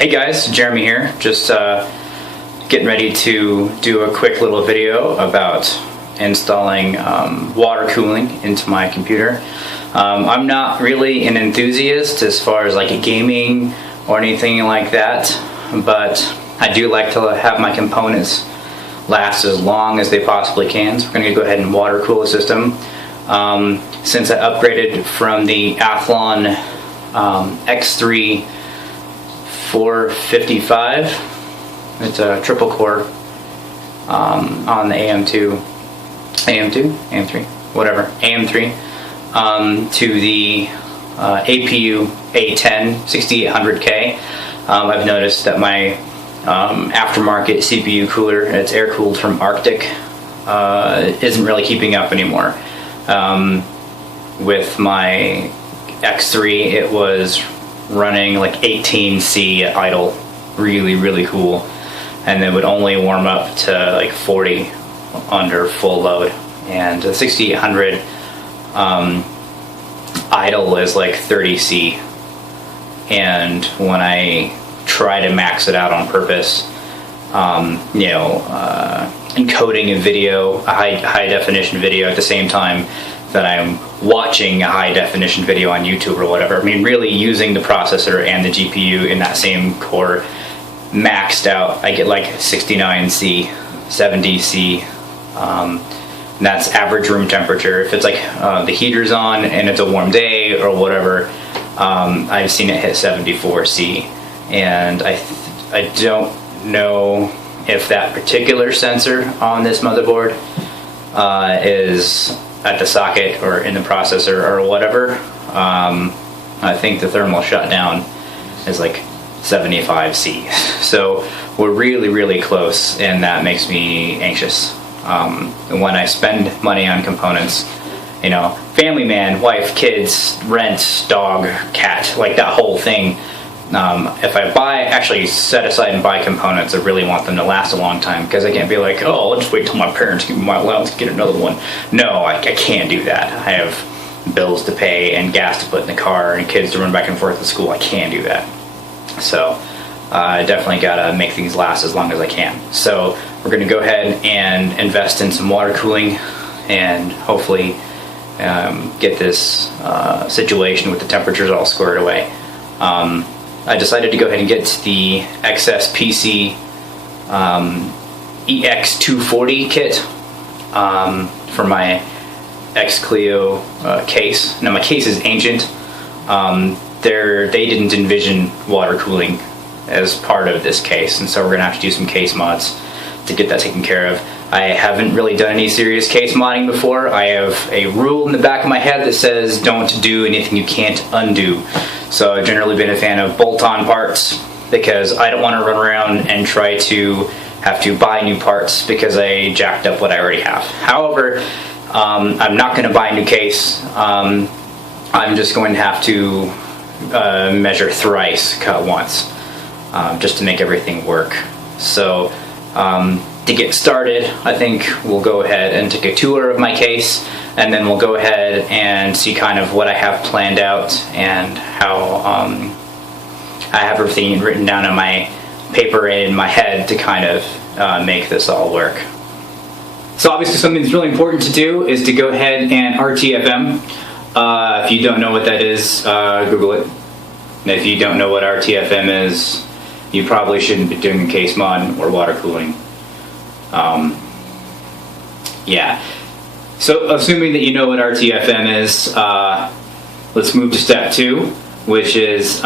Hey guys, Jeremy here. Just getting ready to do a quick little video about installing water cooling into my computer. I'm not really an enthusiast as far as like gaming or anything like that, but I do like to have my components last as long as they possibly can. So we're going to go ahead and water cool the system. Since I upgraded from the Athlon X455, it's a triple core on the AM3, whatever, AM3, to the APU A10 6800K. I've noticed that my aftermarket CPU cooler, it's air cooled from Arctic, isn't really keeping up anymore. With my X3, it was running like 18C at idle, really cool, and it would only warm up to like 40 under full load, and the 6800 idle is like 30C, and when I try to max it out on purpose, encoding a video, a high definition video at the same time that I'm watching a high definition video on YouTube or whatever. I mean, really using the processor and the GPU in that same core maxed out, I get like 69C, 70C, and that's average room temperature. If it's like the heater's on and it's a warm day or whatever, I've seen it hit 74C, and I don't know if that particular sensor on this motherboard is at the socket or in the processor or whatever. I think the thermal shutdown is like 75C. So we're really close, and that makes me anxious. When I spend money on components, family man, wife, kids, rent, dog, cat, like that whole thing. If I actually set aside and buy components, I really want them to last a long time, because I can't be like, oh, I'll just wait till my parents give me my allowance to get another one. No, I can't do that. I have bills to pay and gas to put in the car and kids to run back and forth to school. I can't do that. So I definitely gotta make things last as long as I can. So we're gonna go ahead and invest in some water cooling and hopefully get this situation with the temperatures all squared away. I decided to go ahead and get the XSPC EX240 kit for my XClio case. Now my case is ancient. They didn't envision water cooling as part of this case, and so we're gonna have to do some case mods to get that taken care of. I haven't really done any serious case modding before. I have a rule in the back of my head that says don't do anything you can't undo. So I've generally been a fan of bolt-on parts, because I don't want to run around and try to have to buy new parts because I jacked up what I already have. However, I'm not going to buy a new case. I'm just going to have to measure thrice, cut once, just to make everything work. So to get started, I think we'll go ahead and take a tour of my case, and then we'll go ahead and see kind of what I have planned out and how I have everything written down on my paper in my head to kind of make this all work. So obviously something that's really important to do is to go ahead and RTFM. If you don't know what that is, Google it. And if you don't know what RTFM is, you probably shouldn't be doing a case mod or water cooling. Yeah. So assuming that you know what RTFM is, let's move to step 2, which is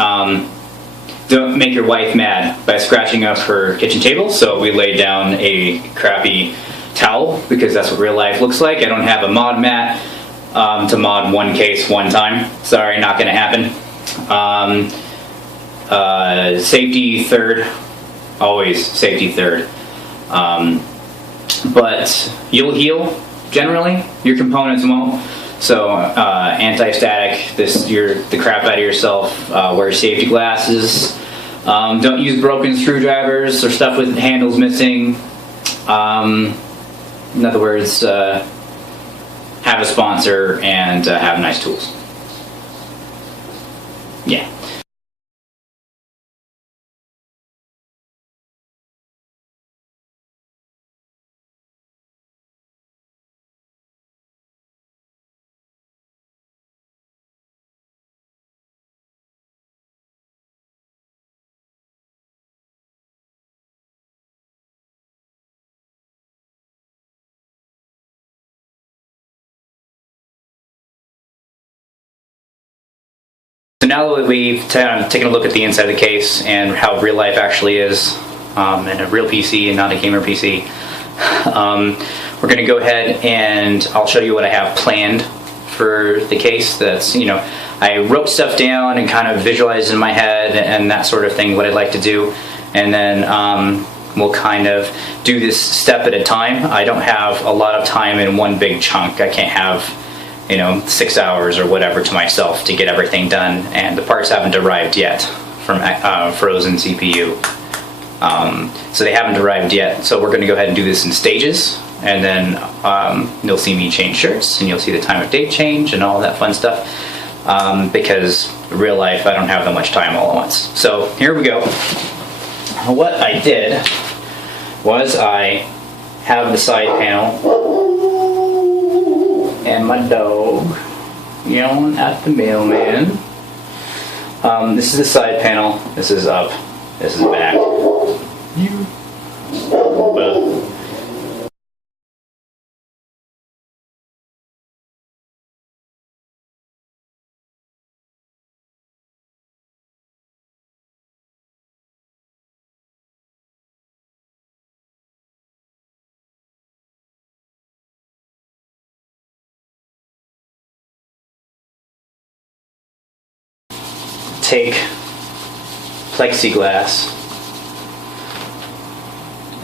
don't make your wife mad by scratching up her kitchen table. So we laid down a crappy towel, because that's what real life looks like. I don't have a mod mat to mod one case one time. Sorry, not going to happen. Safety third. Always safety third. But you'll heal. Generally, your components won't. So anti-static, the crap out of yourself. Wear safety glasses. Don't use broken screwdrivers or stuff with handles missing. In other words, have a sponsor and have nice tools. Yeah. now that we've taken a look at the inside of the case and how real life actually is, and a real PC and not a gamer PC, we're going to go ahead and I'll show you what I have planned for the case. That's, you know, I wrote stuff down and kind of visualized in my head and that sort of thing, what I'd like to do, and then we'll kind of do this step at a time. I don't have a lot of time in one big chunk. I can't have, you know, 6 hours or whatever to myself to get everything done, and the parts haven't arrived yet from Frozen CPU. So they haven't arrived yet, so we're going to go ahead and do this in stages, and then you'll see me change shirts, and you'll see the time of day change and all that fun stuff, because in real life I don't have that much time all at once. So here we go. What I did was I have the side panel and my dog yelling at the mailman. This is the side panel, this is up, this is back. Take plexiglass,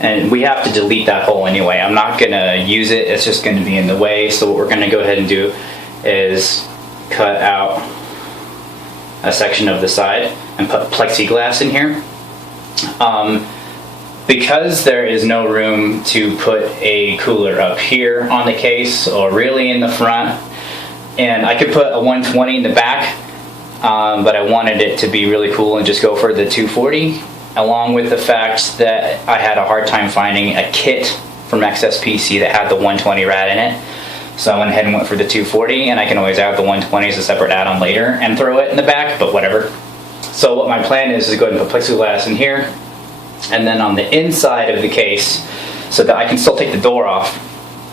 and we have to delete that hole anyway. I'm not going to use it, it's just going to be in the way. So what we're going to go ahead and do is cut out a section of the side and put plexiglass in here. Because there is no room to put a cooler up here on the case or really in the front, and I could put a 120 in the back, but I wanted it to be really cool and just go for the 240, along with the fact that I had a hard time finding a kit from XSPC that had the 120 rad in it. So I went ahead and went for the 240, and I can always add the 120 as a separate add-on later and throw it in the back, but whatever. So what my plan is to go ahead and put plexiglass in here, and then on the inside of the case, so that I can still take the door off,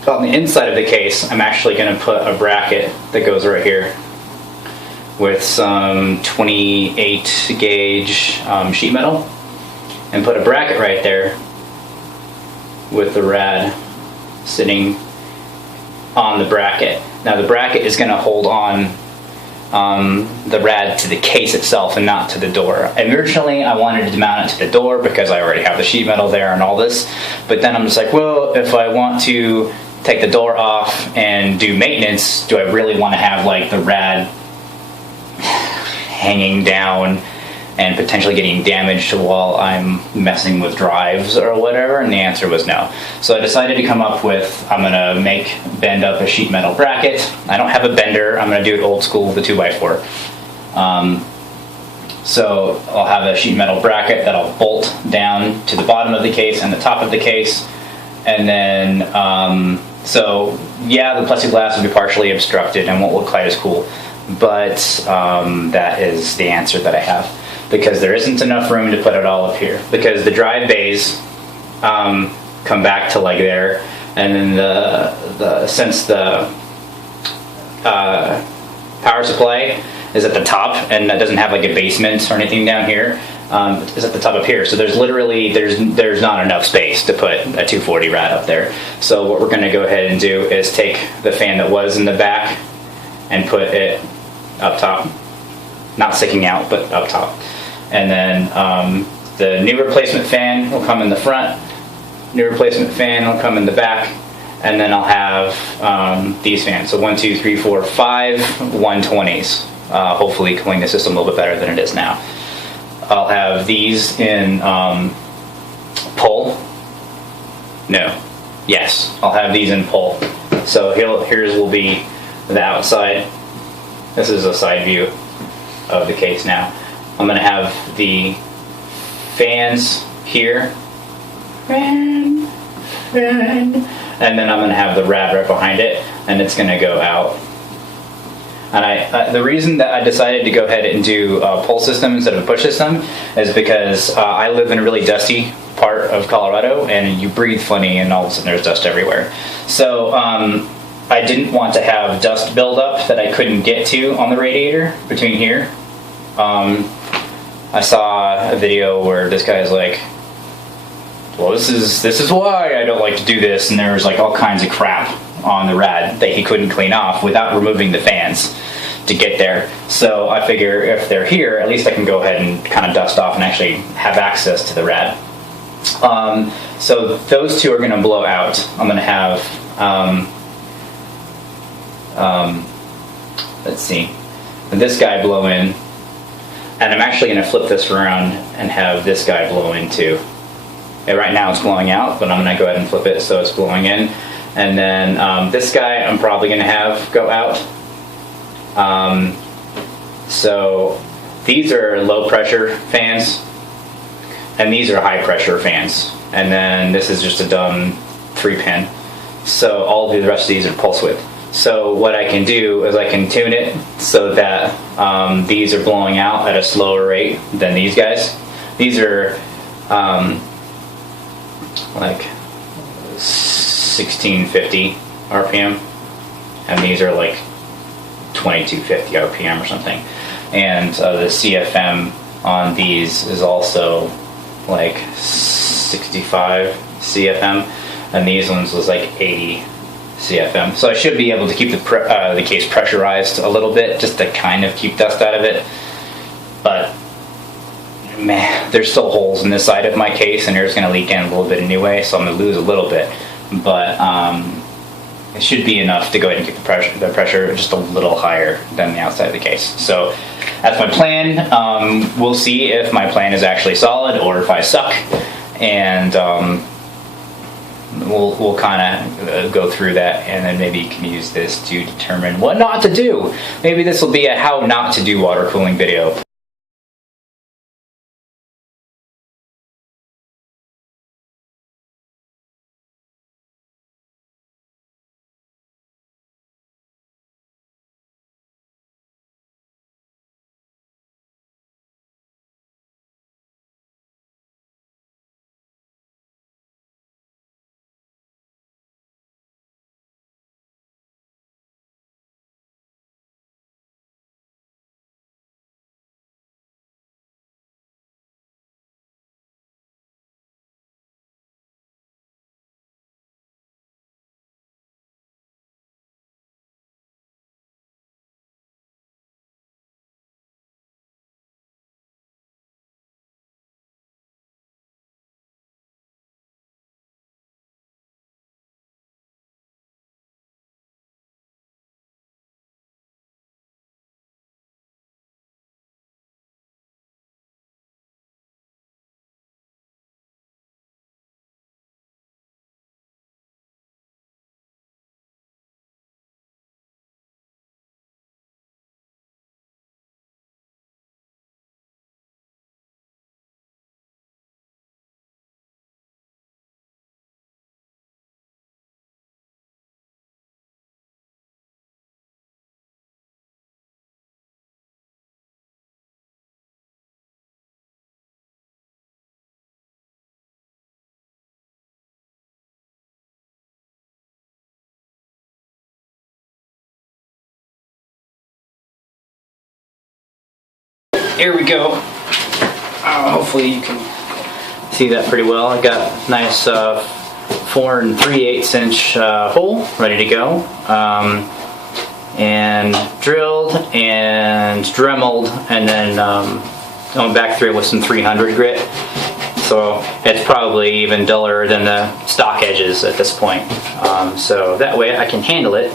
on the inside of the case I'm actually going to put a bracket that goes right here with some 28 gauge sheet metal, and put a bracket right there with the rad sitting on the bracket. Now the bracket is going to hold on the rad to the case itself and not to the door. Originally I wanted to mount it to the door because I already have the sheet metal there and all this, but then I'm just like, well, if I want to take the door off and do maintenance, do I really want to have like the rad hanging down and potentially getting damaged while I'm messing with drives or whatever? And the answer was no. So I decided to come up with, I'm gonna bend up a sheet metal bracket. I don't have a bender, I'm gonna do it old school with a 2x4. So I'll have a sheet metal bracket that I'll bolt down to the bottom of the case and the top of the case, and then so yeah, the plexiglass will be partially obstructed and won't look quite as cool, but that is the answer that I have, because there isn't enough room to put it all up here, because the drive bays come back to like there, and then since the power supply is at the top and that doesn't have like a basement or anything down here, is at the top up here, so there's literally there's not enough space to put a 240 rad up there. So what we're going to go ahead and do is take the fan that was in the back and put it up top, not sticking out but up top, and then the new replacement fan will come in the front, new replacement fan will come in the back, and then I'll have these fans, so 1, 2, 3, 4, 5 120s, hopefully cooling the system a little bit better than it is now. I'll have these in pull. No. Yes, I'll have these in pull. So here's will be the outside. This is a side view of the case now. I'm going to have the fans here. Fan. And then I'm going to have the rad right behind it, and it's going to go out. And the reason that I decided to go ahead and do a pull system instead of a push system is because I live in a really dusty part of Colorado, and you breathe funny and all of a sudden there's dust everywhere. So I didn't want to have dust buildup that I couldn't get to on the radiator between here I saw a video where this guy's like, well, this is why I don't like to do this, and there was like all kinds of crap on the rad that he couldn't clean off without removing the fans to get there. So I figure if they're here, at least I can go ahead and kind of dust off and actually have access to the rad. So those two are going to blow out. I'm going to have, let's see, this guy blow in, and I'm actually going to flip this around and have this guy blow in too. And right now it's blowing out, but I'm going to go ahead and flip it so it's blowing in. And then this guy I'm probably going to have go out. So these are low pressure fans, and these are high pressure fans. And then this is just a dumb 3-pin. So all of the rest of these are pulse width. So what I can do is I can tune it so that these are blowing out at a slower rate than these guys. These are like 1650 RPM, and these are like 2250 RPM or something. And the CFM on these is also like 65 CFM, and these ones was like 80 CFM. So I should be able to keep the case pressurized a little bit, just to kind of keep dust out of it. But man, there's still holes in this side of my case, and air's going to leak in a little bit anyway, so I'm going to lose a little bit. But it should be enough to go ahead and keep the pressure just a little higher than the outside of the case. So that's my plan. We'll see if my plan is actually solid or if I suck, and we'll kind of go through that, and then maybe you can use this to determine what not to do. Maybe this will be a how not to do water cooling video. Here we go. Hopefully you can see that pretty well. I got a nice 4 3/8 inch hole ready to go, and drilled and dremeled, and then going back through it with some 300 grit. So it's probably even duller than the stock edges at this point. So that way I can handle it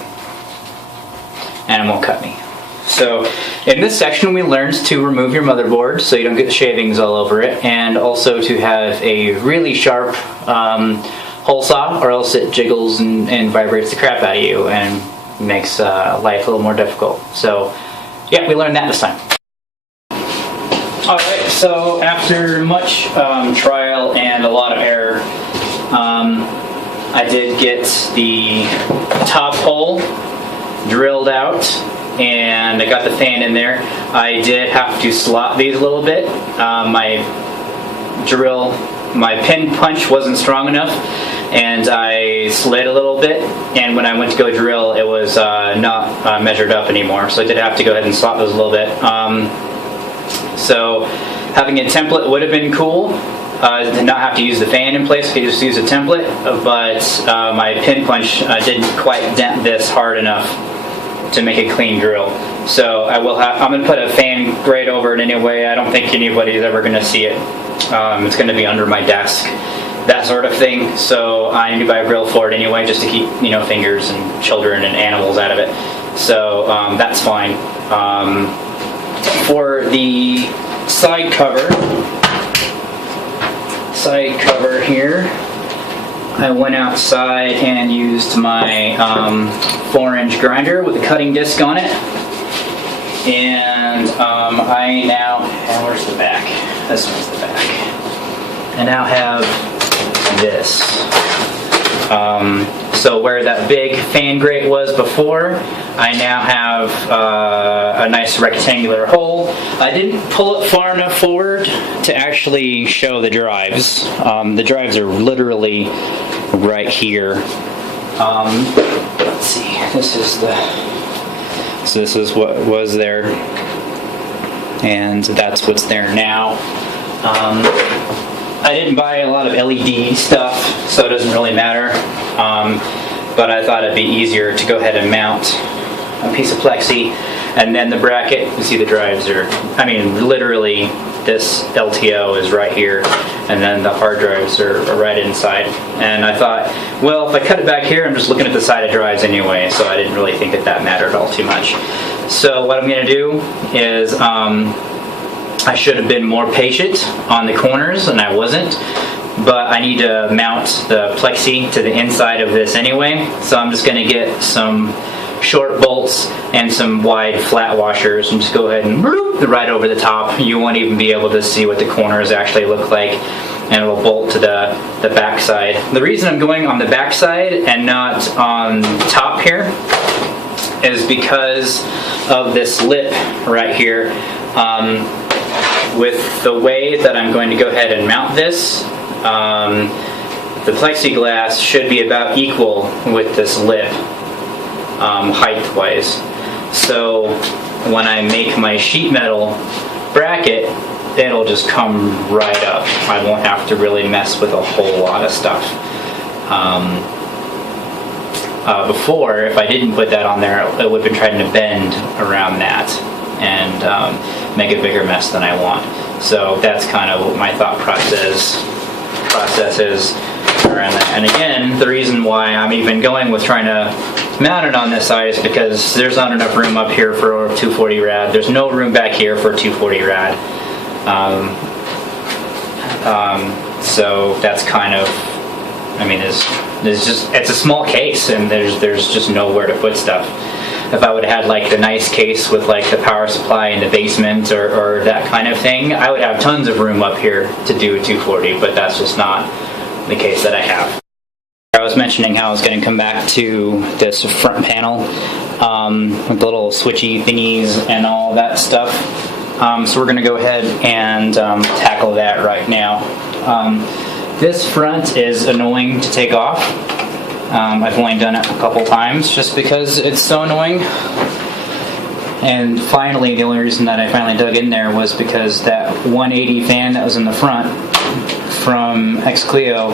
and it won't cut me. So in this section we learned to remove your motherboard so you don't get the shavings all over it, and also to have a really sharp hole saw, or else it jiggles and vibrates the crap out of you and makes life a little more difficult. So yeah, we learned that this time. Alright, so after much trial and a lot of error, I did get the top hole drilled out, and I got the fan in there. I did have to slot these a little bit. My pin punch wasn't strong enough, and I slid a little bit, and when I went to go drill, it was not measured up anymore, so I did have to go ahead and slot those a little bit. So having a template would have been cool. To not have to use the fan in place, I could just use a template, but my pin punch didn't quite dent this hard enough to make a clean drill. So I'm going to put a fan grate over it anyway. I don't think anybody's ever going to see it. It's going to be under my desk, that sort of thing. So I need to buy a grill for it anyway, just to keep, you know, fingers and children and animals out of it. So that's fine. For the side cover here, I went outside and used my 4-inch grinder with a cutting disc on it, and I now, and where's the back? This one's the back. I now have this. So where that big fan grate was before, I now have a nice rectangular hole. I didn't pull it far enough forward to actually show the drives. The drives are literally right here. Let's see. This is what was there, and that's what's there now. I didn't buy a lot of LED stuff, so it doesn't really matter. But I thought it'd be easier to go ahead and mount a piece of plexi, and then the bracket. You see the drives are, I mean, literally this LTO is right here, and then the hard drives are right inside. And I thought, well, if I cut it back here, I'm just looking at the side of drives anyway, so I didn't really think that mattered all too much. So what I'm going to do is I should have been more patient on the corners, and I wasn't. But I need to mount the plexi to the inside of this anyway, so I'm just going to get some short bolts and some wide flat washers and just go ahead and right over the top. You won't even be able to see what the corners actually look like, and it'll bolt to the back side. The reason I'm going on the back side and not on top here is because of this lip right here. With the way that I'm going to go ahead and mount this, the plexiglass should be about equal with this lip, height-wise. So when I make my sheet metal bracket, it'll just come right up. I won't have to really mess with a whole lot of stuff. Before, if I didn't put that on there, it would have been trying to bend around that and make a bigger mess than I want. So that's kind of what my thought process is around that. And again, the reason why I'm even going with trying to mount it on this side is because there's not enough room up here for a 240 rad. There's no room back here for a 240 rad. So that's kind of, I mean, it's a small case, and there's just nowhere to put stuff. If I would have had like the nice case with like the power supply in the basement or that kind of thing, I would have tons of room up here to do a 240, but that's just not the case that I have. I was mentioning how I was going to come back to this front panel with the little switchy thingies and all that stuff. So we're going to go ahead and tackle that right now. This front is annoying to take off. I've only done it a couple times just because it's so annoying. And finally, the only reason that I finally dug in there was because that 180 fan that was in the front from XClio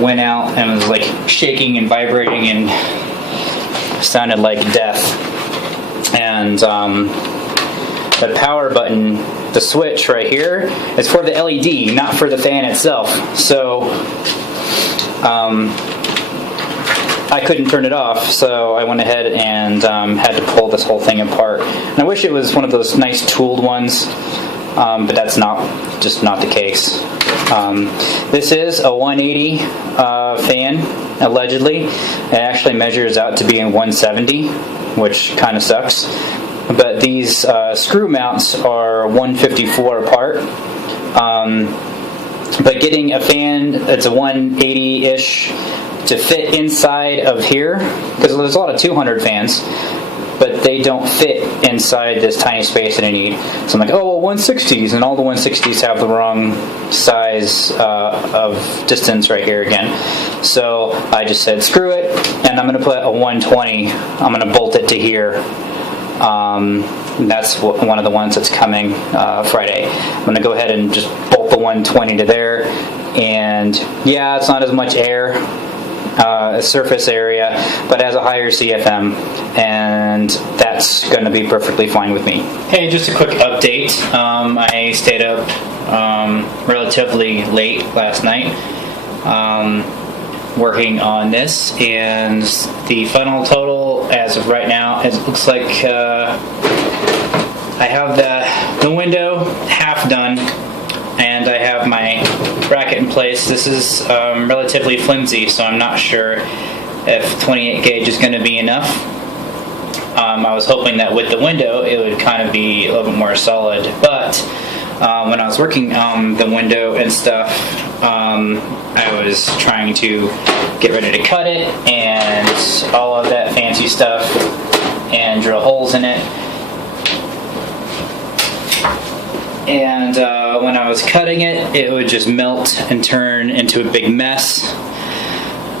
went out and was like shaking and vibrating and sounded like death. And the power button, the switch right here, is for the LED, not for the fan itself. So I couldn't turn it off, so I went ahead and had to pull this whole thing apart. And I wish it was one of those nice tooled ones, but that's just not the case. This is a 180 fan, allegedly. It actually measures out to be in 170, which kind of sucks. But these screw mounts are 154 apart. But getting a fan that's a 180-ish to fit inside of here, because there's a lot of 200 fans, but they don't fit inside this tiny space that I need. So I'm like, oh, well, 160s, and all the 160s have the wrong size of distance right here again. So I just said, screw it, and I'm going to put a 120. I'm going to bolt it to here. That's one of the ones that's coming Friday. I'm going to go ahead and just bolt the 120 to there, and yeah, it's not as much air, surface area, but has a higher CFM, and that's going to be perfectly fine with me. Hey, just a quick update. I stayed up relatively late last night working on this, and the final total as of right now, it looks like I have the window half done, and I have my bracket in place. This is relatively flimsy, so I'm not sure if 28 gauge is going to be enough. I was hoping that with the window it would kind of be a little bit more solid, but when I was working on the window and stuff, I was trying to get ready to cut it and all of that fancy stuff and drill holes in it. And when I was cutting it, it would just melt and turn into a big mess.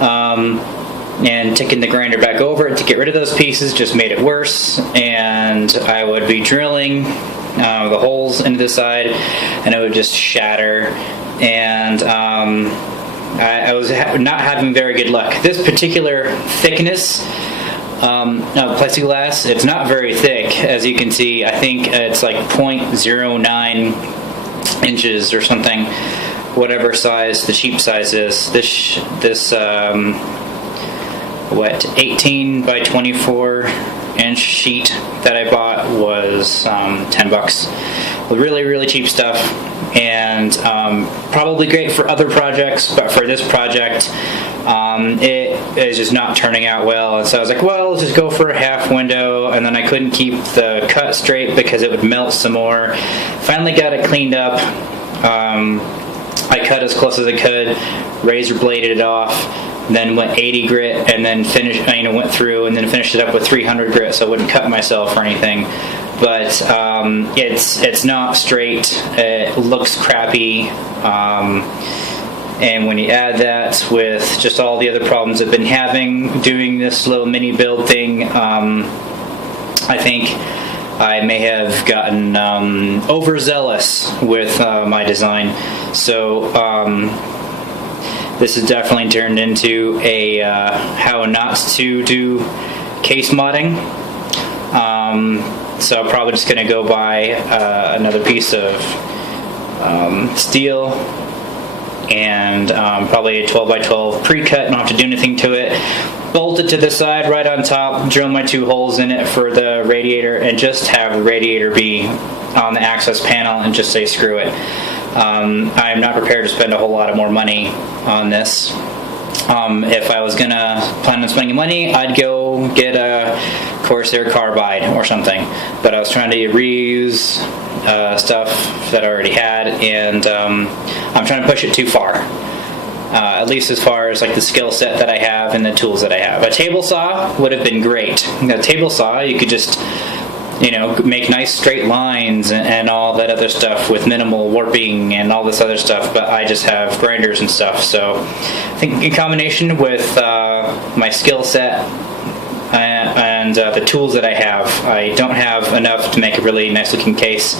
And taking the grinder back over it to get rid of those pieces just made it worse. And I would be drilling the holes into the side, and it would just shatter. And I was not having very good luck. This particular thickness plexiglass, it's not very thick, as you can see. I think it's like 0.09 inches or something, whatever size the cheap size is. This 18 by 24 inch sheet that I bought was $10. Really, really cheap stuff, and probably great for other projects, but for this project, it is just not turning out well. And so I was like, well, let's just go for a half window. And then I couldn't keep the cut straight because it would melt some more. Finally got it cleaned up. I cut as close as I could, razor bladed it off, then went 80 grit, and then went through and then finished it up with 300 grit, so I wouldn't cut myself or anything. But it's not straight. It looks crappy. And when you add that with just all the other problems I've been having doing this little mini build thing, I think I may have gotten overzealous with my design. So this has definitely turned into a how not to do case modding. So I'm probably just going to go buy another piece of steel and probably a 12 by 12 pre-cut, don't have to do anything to it. Bolt it to the side right on top, drill my 2 holes in it for the radiator, and just have the radiator be on the access panel and just say screw it. I'm not prepared to spend a whole lot of more money on this. If I was gonna plan on spending money, I'd go get a Corsair carbide or something, but I was trying to reuse stuff that I already had, and I'm trying to push it too far, at least as far as like the skill set that I have and the tools that I have. A table saw would have been great. A table saw, you could just make nice straight lines and all that other stuff with minimal warping and all this other stuff, but I just have grinders and stuff. So I think in combination with my skill set and the tools that I have, I don't have enough to make a really nice looking case,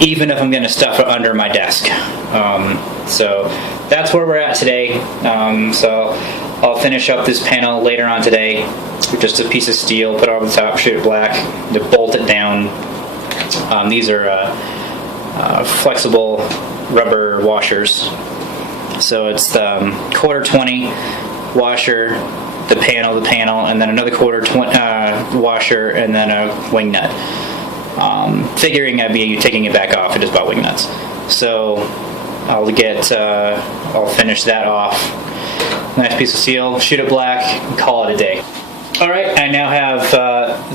even if I'm going to stuff it under my desk. So that's where we're at today. So I'll finish up this panel later on today with just a piece of steel, put it over the top, shoot it black, to bolt it down. These are flexible rubber washers. So it's the 1/4-20 washer, the panel, and then another 1/4 washer, and then a wing nut. Figuring I'd be taking it back off, I just bought wing nuts. So I'll finish that off. Nice piece of steel, shoot it black, and call it a day. Alright, I now have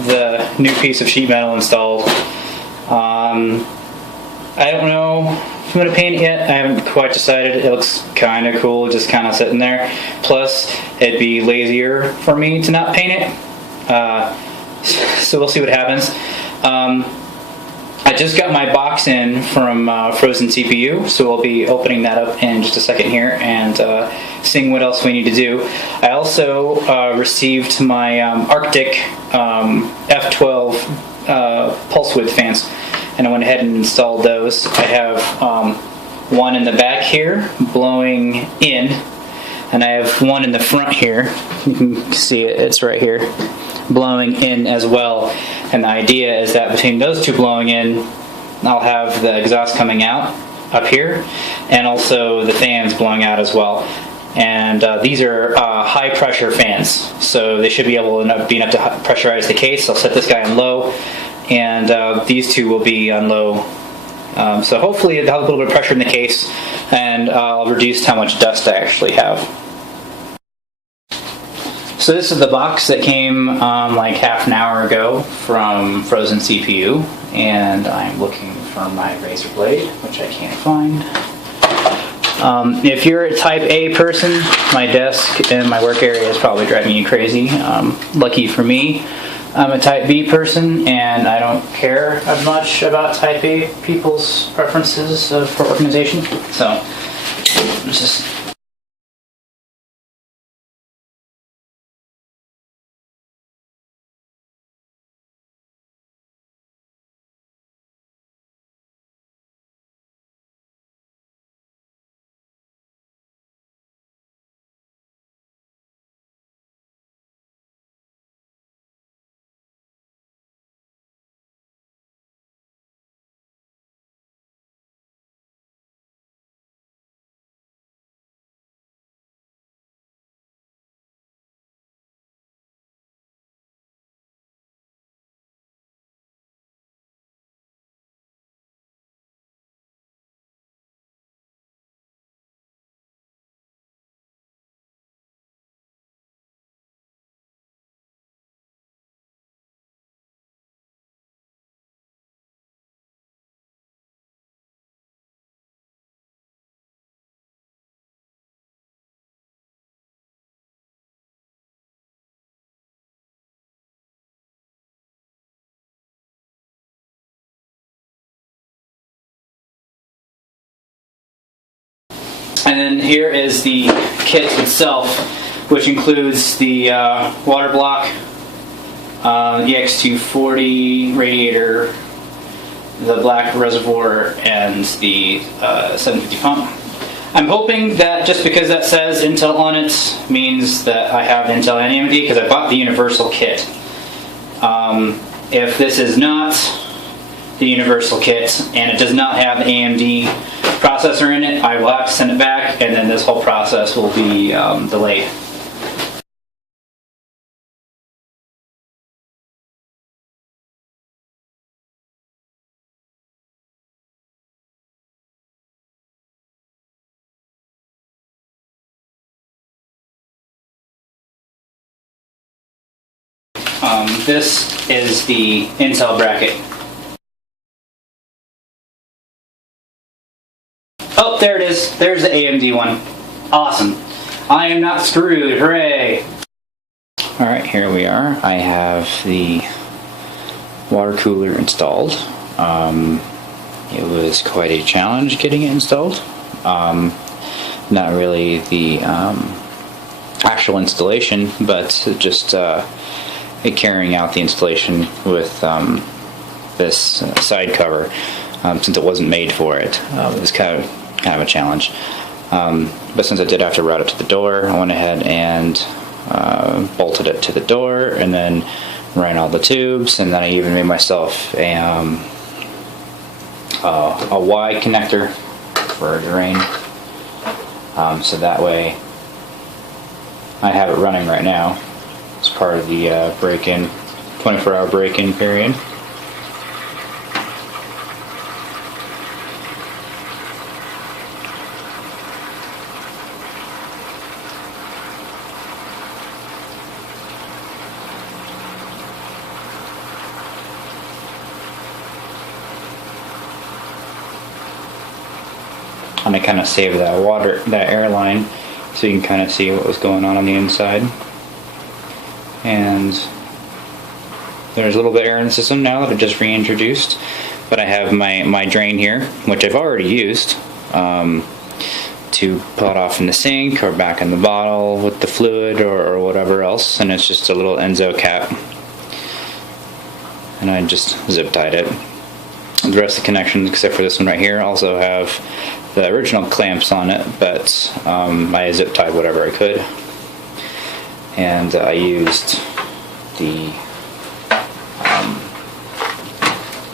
the new piece of sheet metal installed. I don't know if I'm going to paint it yet. I haven't quite decided. It looks kind of cool, just kind of sitting there. Plus, it'd be lazier for me to not paint it. So we'll see what happens. I just got my box in from Frozen CPU, so we'll be opening that up in just a second here and seeing what else we need to do. I also received my Arctic F12 pulse width fans, and I went ahead and installed those. I have one in the back here blowing in, and I have one in the front here. You can see it, it's right here, blowing in as well. And the idea is that between those two blowing in, I'll have the exhaust coming out up here, and also the fans blowing out as well. And these are high pressure fans, so they should be able to be enough to pressurize the case. I'll set this guy on low, and these two will be on low. So hopefully it'll have a little bit of pressure in the case, and I'll reduce how much dust I actually have. So this is the box that came like half an hour ago from Frozen CPU, and I'm looking for my razor blade, which I can't find. If you're a type A person, my desk and my work area is probably driving you crazy. Lucky for me, I'm a type B person, and I don't care as much about type A people's preferences for organization. So, it's just... And then here is the kit itself, which includes the water block, EX240 radiator, the black reservoir, and the 750 pump. I'm hoping that just because that says Intel on it means that I have Intel and AMD, because I bought the universal kit. If this is not the universal kit and it does not have the AMD processor in it, I will have to send it back, and then this whole process will be delayed. This is the Intel bracket. Oh, there it is. There's the AMD one. Awesome. I am not screwed. Hooray! Alright, here we are. I have the water cooler installed. It was quite a challenge getting it installed. Not really the actual installation, but just carrying out the installation with this side cover, since it wasn't made for it. It was kind of a challenge. But since I did have to route it to the door, I went ahead and bolted it to the door, and then ran all the tubes, and then I even made myself a Y connector for a drain, so that way I have it running right now. It's part of the break-in, 24-hour break-in period. And I kind of saved that air line, so you can kind of see what was going on the inside. And there's a little bit of air in the system now that I've just reintroduced, but I have my drain here, which I've already used, to pull it off in the sink or back in the bottle with the fluid or whatever else, and it's just a little Enzo cap. and I just zip tied it. The rest of the connections, except for this one right here, also have the original clamps on it, but I zip tied whatever I could. And I used the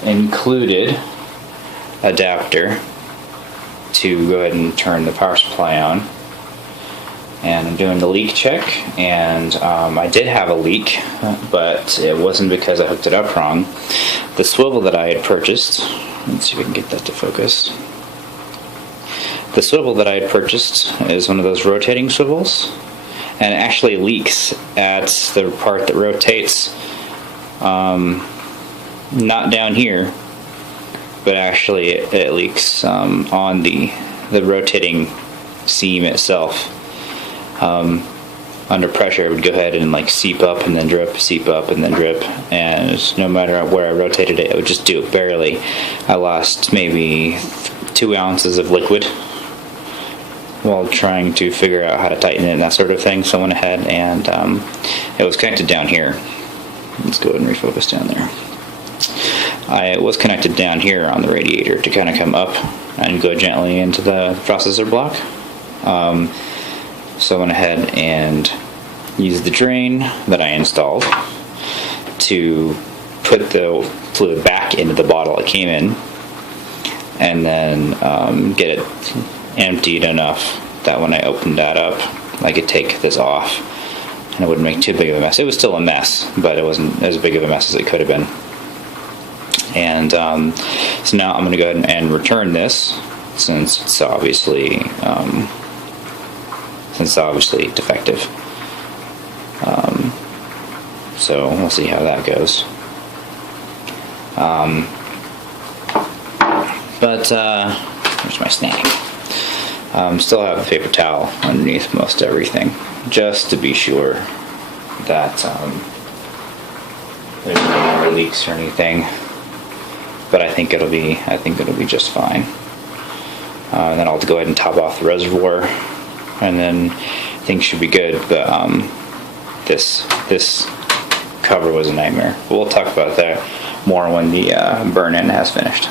included adapter to go ahead and turn the power supply on. And I'm doing the leak check, and I did have a leak, but it wasn't because I hooked it up wrong. The swivel that I had purchased, let's see if we can get that to focus. The swivel that I had purchased is one of those rotating swivels, and it actually leaks at the part that rotates, not down here, but actually it leaks on the rotating seam itself. Under pressure, it would go ahead and like seep up and then drip, seep up and then drip, and no matter where I rotated it, it would just do it barely. I lost maybe 2 ounces of liquid while trying to figure out how to tighten it and that sort of thing. So I went ahead and it was connected down here. Let's go ahead and refocus down there. It was connected down here on the radiator to kind of come up and go gently into the processor block. So I went ahead and used the drain that I installed to put the fluid back into the bottle it came in, and then get it emptied enough that when I opened that up, I could take this off and it wouldn't make too big of a mess. It was still a mess, but it wasn't as big of a mess as it could have been. And so now I'm going to go ahead and return this, since it's obviously defective. So we'll see how that goes. Where's my snack? Still have a paper towel underneath most everything, just to be sure that there's no more leaks or anything. But I think it'll be just fine. And then I'll go ahead and top off the reservoir, and then things should be good. But this cover was a nightmare. But we'll talk about that more when the burn-in has finished.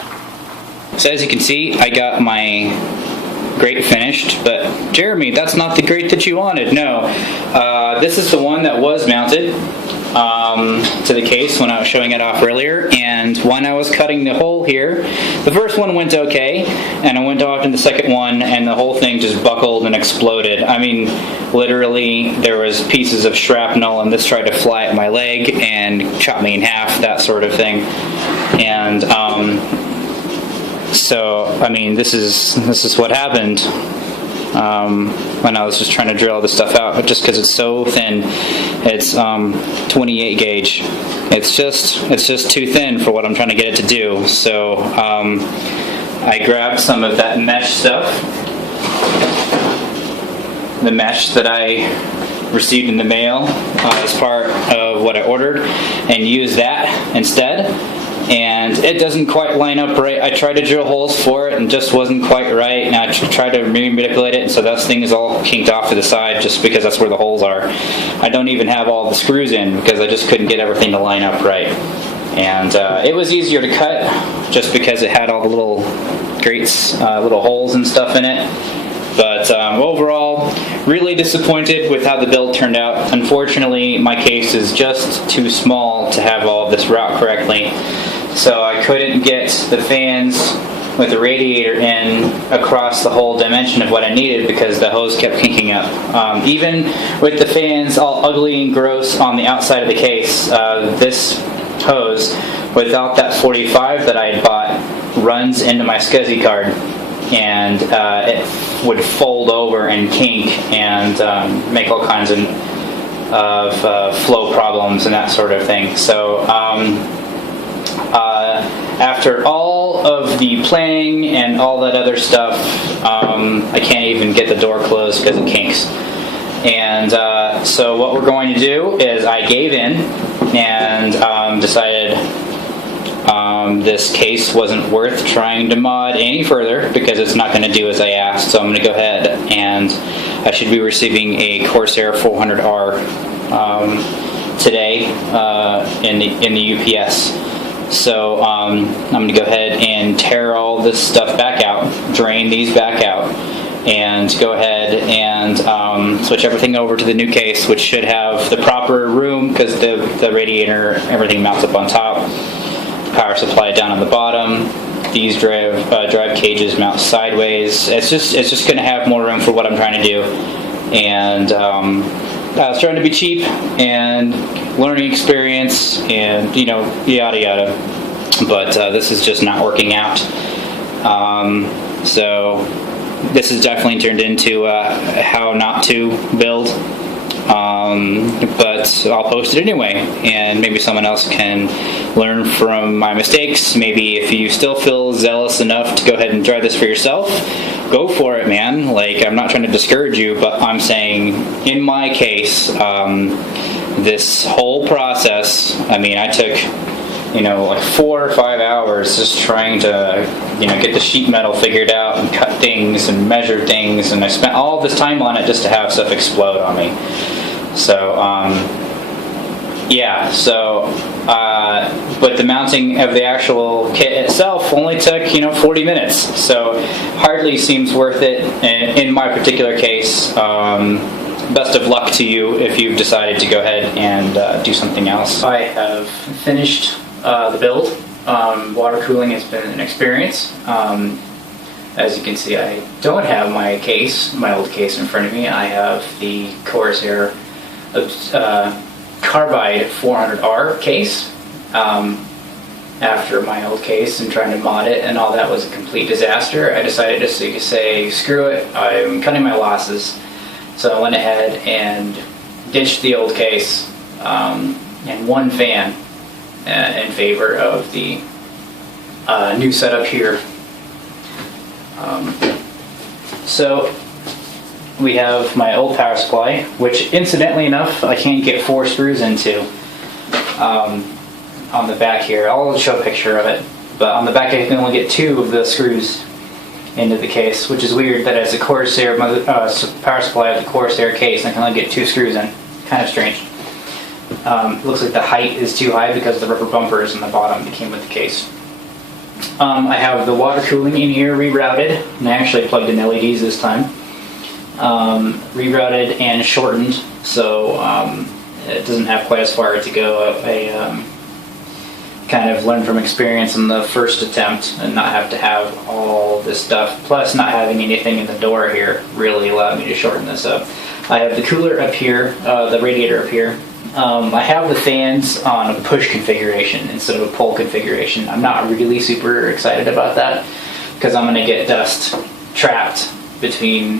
So as you can see, I got my grate finished, but Jeremy, that's not the grate that you wanted. No, this is the one that was mounted to the case when I was showing it off earlier, and when I was cutting the hole here, the first one went okay, and I went off in the second one, and the whole thing just buckled and exploded. I mean, literally, there was pieces of shrapnel, and this tried to fly at my leg and chop me in half, that sort of thing. And so, I mean, this is what happened when I was just trying to drill this stuff out. But just because it's so thin, it's 28 gauge. It's just too thin for what I'm trying to get it to do. So I grabbed some of that mesh stuff, the mesh that I received in the mail as part of what I ordered, and used that instead. And it doesn't quite line up right. I tried to drill holes for it and just wasn't quite right, and I tried to manipulate it, and so that thing is all kinked off to the side just because that's where the holes are. I don't even have all the screws in because I just couldn't get everything to line up right. And it was easier to cut just because it had all the little grates, little holes and stuff in it. But overall, really disappointed with how the build turned out. Unfortunately, my case is just too small to have all of this route correctly. So I couldn't get the fans with the radiator in across the whole dimension of what I needed because the hose kept kinking up. Even with the fans all ugly and gross on the outside of the case, this hose, without that 45 that I had bought, runs into my SCSI card. And it would fold over and kink and make all kinds of flow problems and that sort of thing. So after all of the planning and all that other stuff, I can't even get the door closed because it kinks. And so what we're going to do is I gave in and decided this case wasn't worth trying to mod any further because it's not going to do as I asked. So I'm going to go ahead, and I should be receiving a Corsair 400R today in the UPS. So I'm going to go ahead and tear all this stuff back out, drain these back out, and go ahead and switch everything over to the new case, which should have the proper room because the radiator, everything mounts up on top, power supply down on the bottom. These drive cages mount sideways. It's just going to have more room for what I'm trying to do, and I was trying to be cheap and learning experience and yada yada, but this is just not working out. So this has definitely turned into how not to build, but I'll post it anyway, and maybe someone else can learn from my mistakes. Maybe if you still feel zealous enough to go ahead and try this for yourself, go for it, man. Like, I'm not trying to discourage you, but I'm saying in my case, this whole process, I mean, I took like 4 or 5 hours just trying to get the sheet metal figured out and cut things and measure things, and I spent all this time on it just to have stuff explode on me. So yeah, but the mounting of the actual kit itself only took 40 minutes, so hardly seems worth it in my particular case. Best of luck to you if you've decided to go ahead and do something else. I have finished the build. Water cooling has been an experience. As you can see, I don't have my old case in front of me. I have the Corsair Carbide 400R case. After my old case and trying to mod it and all that was a complete disaster, I decided just to say, screw it, I'm cutting my losses. So I went ahead and ditched the old case and one fan in favor of the new setup here. So we have my old power supply, which incidentally enough I can't get 4 screws into on the back here. I'll show a picture of it, but on the back I can only get 2 of the screws into the case, which is weird that as a Corsair power supply of the Corsair case, I can only get 2 screws in. Kind of strange. Looks like the height is too high because the rubber bumpers in the bottom that came with the case. I have the water cooling in here rerouted, and I actually plugged in LEDs this time. Rerouted and shortened, so it doesn't have quite as far to go. I kind of learned from experience in the first attempt and not have to have all this stuff, plus not having anything in the door here really allowed me to shorten this up. I have the cooler up here, the radiator up here. I have the fans on a push configuration instead of a pull configuration. I'm not really super excited about that because I'm going to get dust trapped between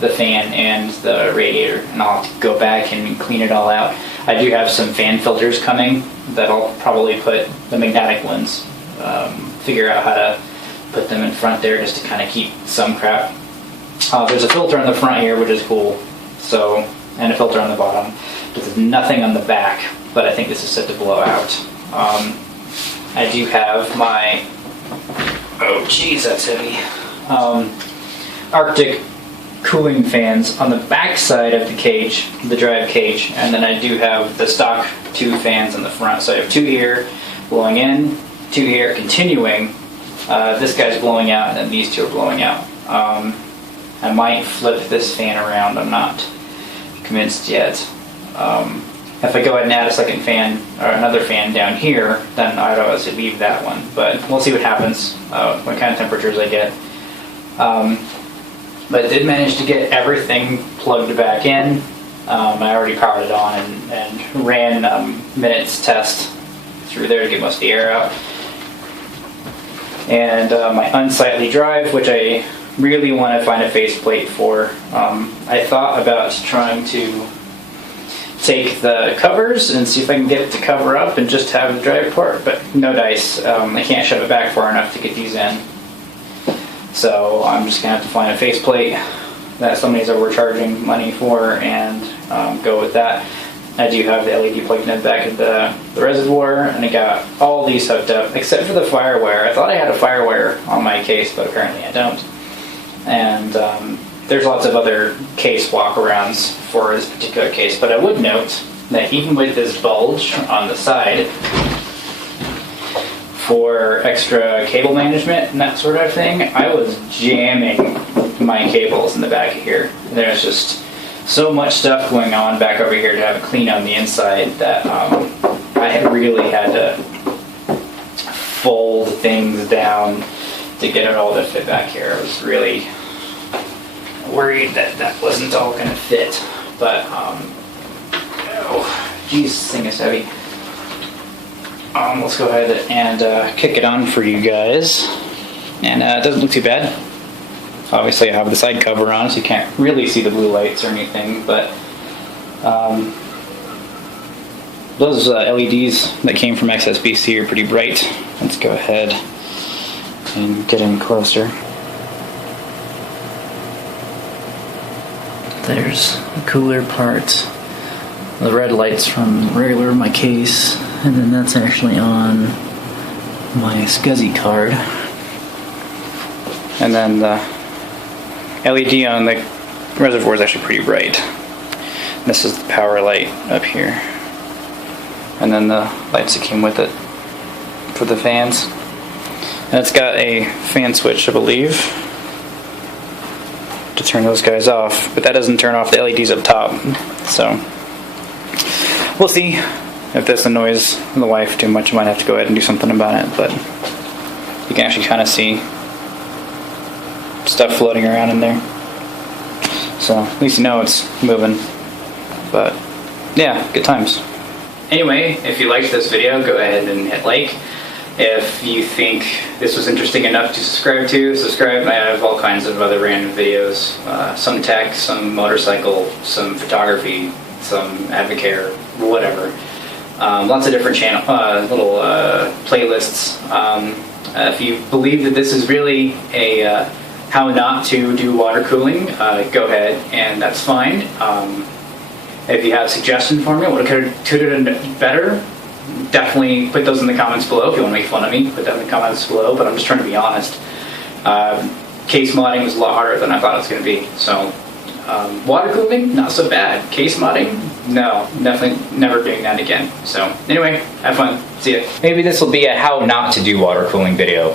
the fan and the radiator, and I'll have to go back and clean it all out. I do have some fan filters coming that I'll probably put the magnetic ones, figure out how to put them in front there just to kind of keep some crap. There's a filter on the front here, which is cool, so, and a filter on the bottom. There's nothing on the back, but I think this is set to blow out. I do have my, oh geez, that's heavy, Arctic cooling fans on the back side of the cage, the drive cage, and then I do have the stock 2 fans on the front. So I have 2 here blowing in, 2 here continuing. This guy's blowing out, and then these 2 are blowing out. I might flip this fan around. I'm not convinced yet. If I go ahead and add a second fan or another fan down here, then I'd obviously leave that one. But we'll see what happens, what kind of temperatures I get. But I did manage to get everything plugged back in. I already powered it on and ran minutes test through there to get most of the air out. And my unsightly drive, which I really want to find a faceplate for. I thought about trying to take the covers and see if I can get it to cover up and just have the drive port, but no dice. I can't shove it back far enough to get these in. So I'm just going to have to find a faceplate that somebody's overcharging money for and go with that. I do have the LED plugged in the back of the reservoir, and I got all these hooked up except for the firewire. I thought I had a firewire on my case, but apparently I don't. And there's lots of other case walkarounds for this particular case, but I would note that even with this bulge on the side, for extra cable management and that sort of thing, I was jamming my cables in the back of here. There's just so much stuff going on back over here to have a clean on the inside that I had really had to fold things down to get it all to fit back here. I was really worried that that wasn't all going to fit, but oh, geez, this thing is heavy. Let's go ahead and kick it on for you guys, and it doesn't look too bad. Obviously, I have the side cover on, so you can't really see the blue lights or anything, but those LEDs that came from XSPC are pretty bright. Let's go ahead and get in closer. There's the cooler part. The red light's from regular my case, and then that's actually on my SCSI card. And then the LED on the reservoir is actually pretty bright. This is the power light up here. And then the lights that came with it for the fans. And it's got a fan switch, I believe, to turn those guys off, but that doesn't turn off the LEDs up top. So we'll see if this annoys the wife too much. I might have to go ahead and do something about it, but you can actually kind of see stuff floating around in there. So at least you know it's moving. But yeah, good times. Anyway, if you liked this video, go ahead and hit like. If you think this was interesting enough to subscribe. I have all kinds of other random videos. Some tech, some motorcycle, some photography, some Advocare, whatever. Lots of different little playlists. If you believe that this is really a how not to do water cooling, go ahead, and that's fine. If you have a suggestion for me, what could have done better, definitely put those in the comments below. If you want to make fun of me, put that in the comments below, but I'm just trying to be honest. Case modding was a lot harder than I thought it was going to be. So water cooling, not so bad. Case modding, no, definitely never doing that again. So anyway, have fun. See ya. Maybe this will be a how not to do water cooling video.